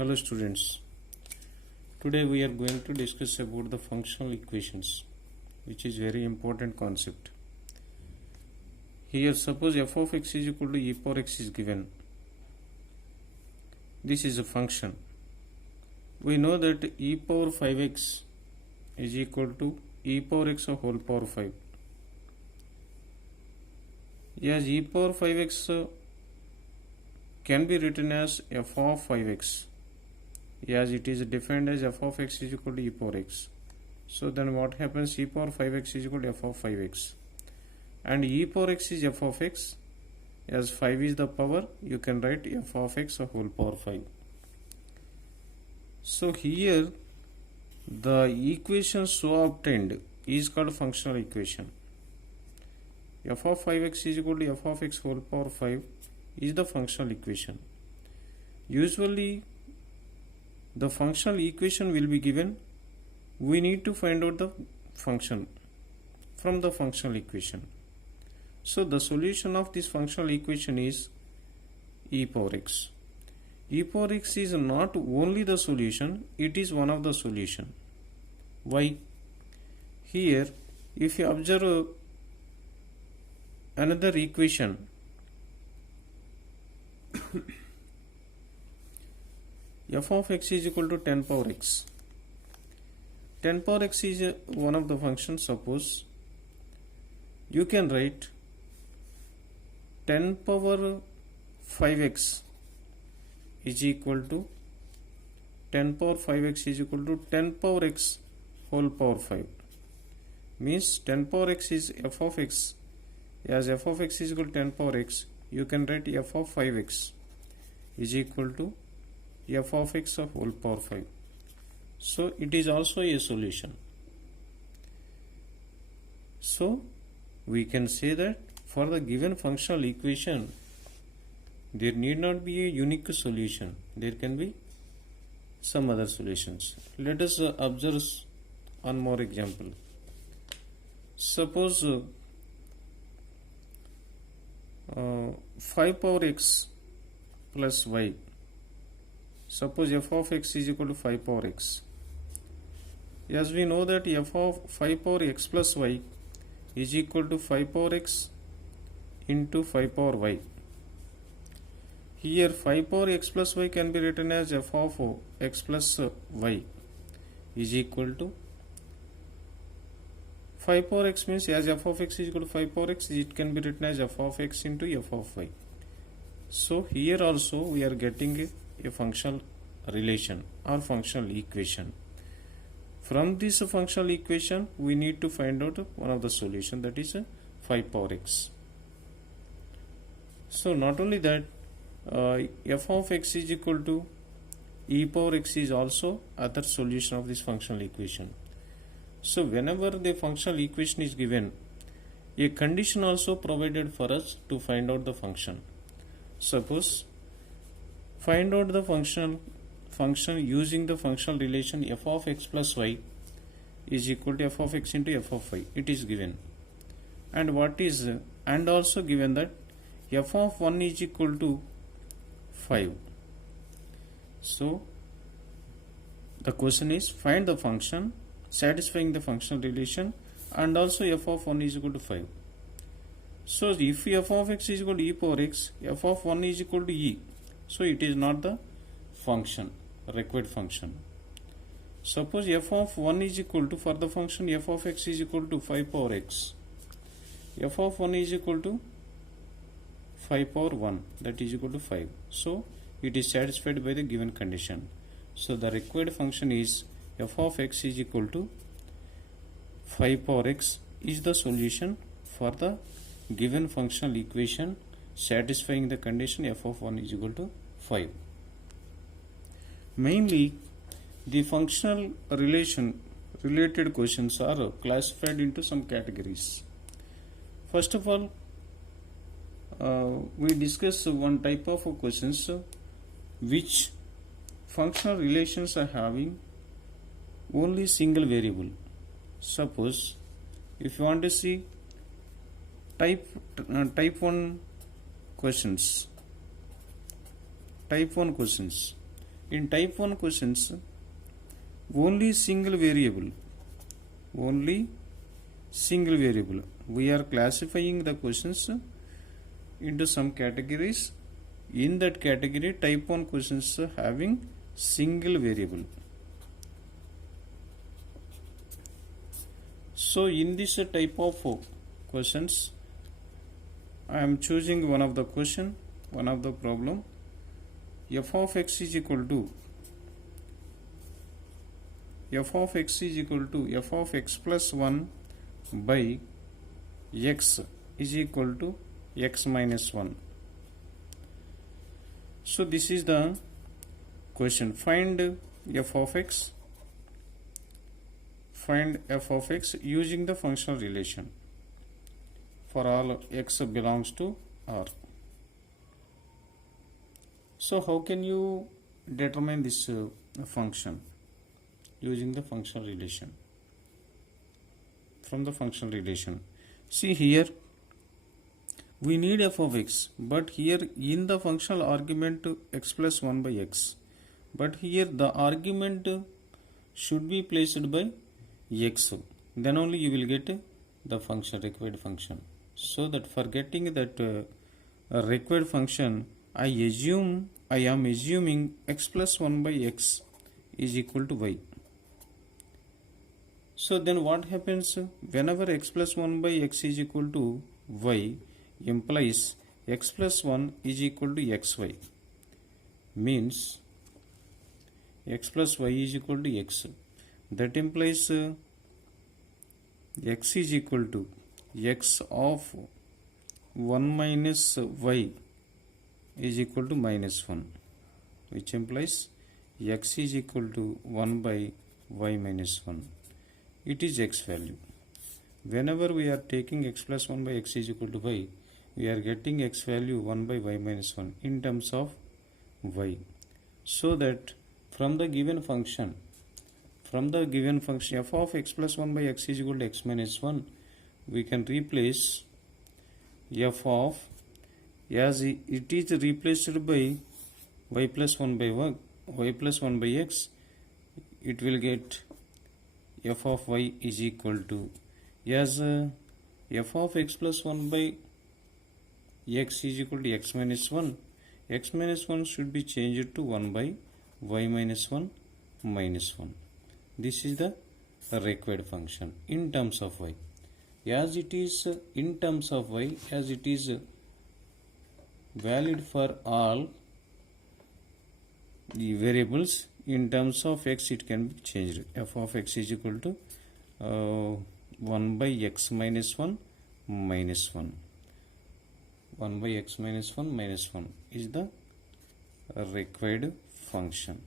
Hello students, today we are going to discuss about the functional equations, which is very important concept. Here suppose f of x is equal to e power x is given. This is a function. We know that e power 5x is equal to e power x whole power 5. As e power 5x can be written as f of 5x, as it is defined as f of x is equal to e power x. So then what happens? E power 5x is equal to f of 5x, and e power x is f of x. As 5 is the power, you can write f of x whole power 5. So here the equation so obtained is called functional equation. F of 5x is equal to f of x whole power 5 is the functional equation. Usually the functional equation will be given. We need to find out the function from the functional equation. So the solution of this functional equation is e power x. E power x is not only the solution, it is one of the solution. Why? Here if you observe another equation, f of x is equal to 10 power x. 10 power x is one of the functions. Suppose you can write 10 power 5x is equal to 10 power 5x is equal to 10 power x whole power 5. Means 10 power x is f of x. As f of x is equal to 10 power x, you can write f of 5x is equal to f of x of whole power 5. So it is also a solution. So we can say that for the given functional equation, there need not be a unique solution. There can be some other solutions. Let us observe one more example. Suppose 5 power x plus y. Suppose f of x is equal to 5 power x. As we know that f of 5 power x plus y is equal to 5 power x into 5 power y. Here 5 power x plus y can be written as f of x plus y is equal to 5 power x, means as f of x is equal to 5 power x, it can be written as f of x into f of y. So here also we are getting a functional relation or functional equation. From this functional equation we need to find out one of the solution, that is 5 power x. So not only that, f of x is equal to e power x is also other solution of this functional equation. So whenever the functional equation is given, a condition also provided for us to find out the function. Suppose find out the function using the functional relation f of x plus y is equal to f of x into f of y. It is given, and and also given that f of 1 is equal to 5. So the question is find the function satisfying the functional relation, and also f of 1 is equal to 5. So if f of x is equal to e power x, f of 1 is equal to e, so it is not the function, required function. Suppose f of 1 is equal to, for the function f of x is equal to 5 power x, f of 1 is equal to 5 power 1, that is equal to 5. So it is satisfied by the given condition. So the required function is f of x is equal to 5 power x is the solution for the given functional equation satisfying the condition f of 1 is equal to 5. Mainly the functional relation related questions are classified into some categories. First of all, we discuss one type of questions which functional relations are having only single variable. Suppose if you want to see type 1 questions, type 1 questions In type 1 questions, only single variable, we are classifying the questions into some categories. In that category, type 1 questions having single variable. So in this type of questions, I am choosing one of the problem. F of x is equal to f of x plus 1 by x is equal to x minus 1. So this is the question. Find f of x using the functional relation for all x belongs to R. So how can you determine this function using the functional relation? From the functional relation, see here we need f of x, but here in the functional argument x plus 1 by x, but here the argument should be placed by x, then only you will get the function, required function. So that for getting that required function, I am assuming x plus 1 by x is equal to y. So then what happens? Whenever x plus 1 by x is equal to y, implies x plus 1 is equal to xy. Means x plus y is equal to x. That implies x is equal to x of 1 minus y is equal to minus 1, which implies x is equal to 1 by y minus 1. It is x value. Whenever we are taking x plus 1 by x is equal to y, we are getting x value 1 by y minus 1 in terms of y. So that from the given function f of x plus 1 by x is equal to x minus 1, we can replace f of, as it is replaced by y plus 1 by x, it will get f of y is equal to, as f of x plus 1 by x is equal to x minus 1 should be changed to 1 by y minus 1 minus 1. This is the required function in terms of y. As it is in terms of y, as it is valid for all the variables, in terms of x it can be changed. F of x is equal to 1 by x minus 1 minus 1. 1 by x minus 1 minus 1 is the required function.